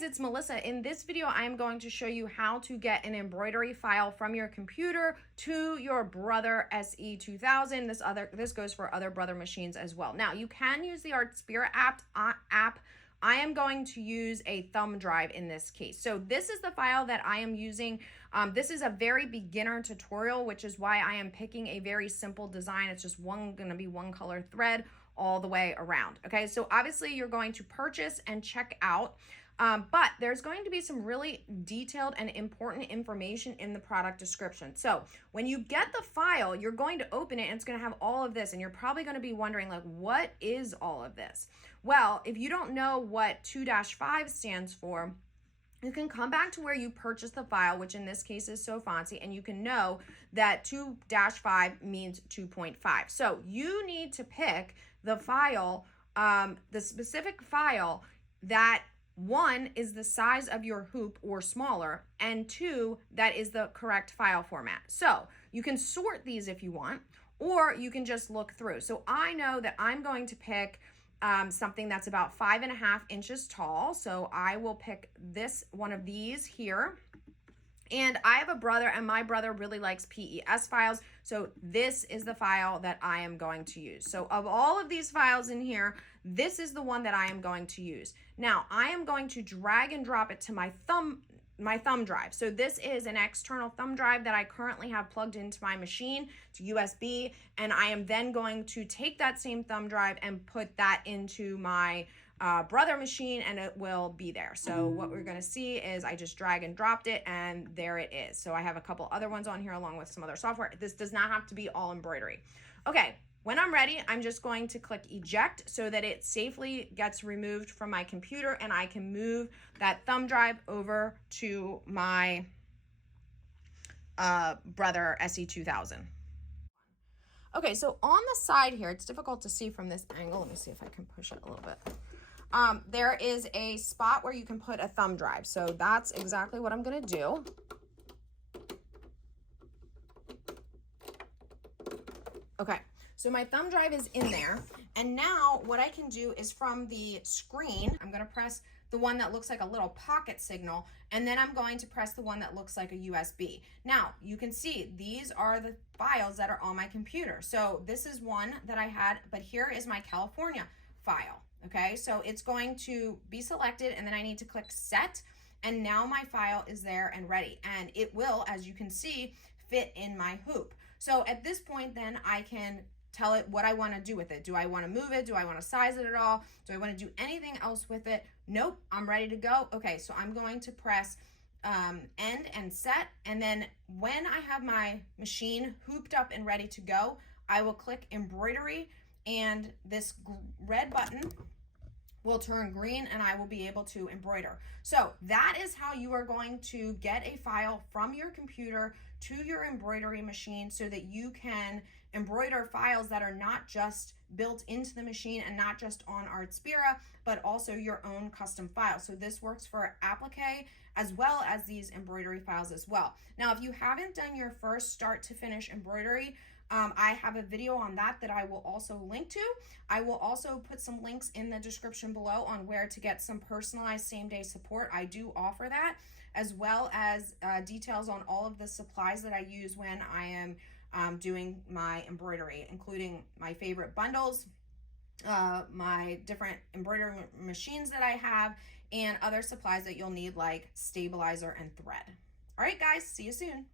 guys, it's Melissa. In this video, I am going to show you how to get an embroidery file from your computer to your Brother SE2000. This goes for other Brother machines as well. Now, you can use the Artspira app. I am going to use a thumb drive in this case. So this is the file that I am using. This is a very beginner tutorial, which is why I am picking a very simple design. It's just gonna be one color thread all the way around. Okay, so obviously you're going to purchase and check out, but there's going to be some really detailed and important information in the product description. So when you get the file, you're going to open it and it's going to have all of this, and you're probably going to be wondering, like, what is all of this? Well, if you don't know what 2-5 stands for, you can come back to where you purchased the file, which in this case is So Fancy, and you can know that 2-5 means 2.5. So you need to pick the file, the specific file that, one, is the size of your hoop or smaller, and two, that is the correct file format. So you can sort these if you want, or you can just look through. So I know that I'm going to pick something that's about 5.5 inches tall. So I will pick this one of these here. And I have a brother, and my brother really likes PES files. So this is the file that I am going to use. So of all of these files in here, this is the one that I am going to use. Now, I am going to drag and drop it to my thumb drive. So this is an external thumb drive that I currently have plugged into my machine. It's USB, and I am then going to take that same thumb drive and put that into my Brother machine, and it will be there. So what we're gonna see is I just drag and dropped it, and there it is. So I have a couple other ones on here along with some other software. This does not have to be all embroidery. Okay, when I'm ready, I'm just going to click eject so that it safely gets removed from my computer, and I can move that thumb drive over to my Brother SE2000. Okay, so on the side here, it's difficult to see from this angle. Let me see if I can push it a little bit. There is a spot where you can put a thumb drive. So that's exactly what I'm gonna do. Okay, so my thumb drive is in there. And now what I can do is from the screen, I'm gonna press the one that looks like a little pocket signal, and then I'm going to press the one that looks like a USB. Now, you can see these are the files that are on my computer. So this is one that I had, but here is my California file. Okay, so it's going to be selected, and then I need to click set, and now my file is there and ready, and it will, as you can see, fit in my hoop. So at this point, then I can tell it what I want to do with it. Do I want to move it? Do I want to size it at all? Do I want to do anything else with it? Nope, I'm ready to go. Okay, so I'm going to press end and set, and then when I have my machine hooped up and ready to go, I will click embroidery, and this red button will turn green, and I will be able to embroider. So that is how you are going to get a file from your computer to your embroidery machine so that you can embroider files that are not just built into the machine and not just on Artspira, but also your own custom files. So this works for applique as well as these embroidery files as well. Now, if you haven't done your first start to finish embroidery, I have a video on that I will also link to. I will also put some links in the description below on where to get some personalized same-day support. I do offer that, as well as details on all of the supplies that I use when I am doing my embroidery, including my favorite bundles, my different embroidery machines that I have, and other supplies that you'll need like stabilizer and thread. All right, guys, see you soon.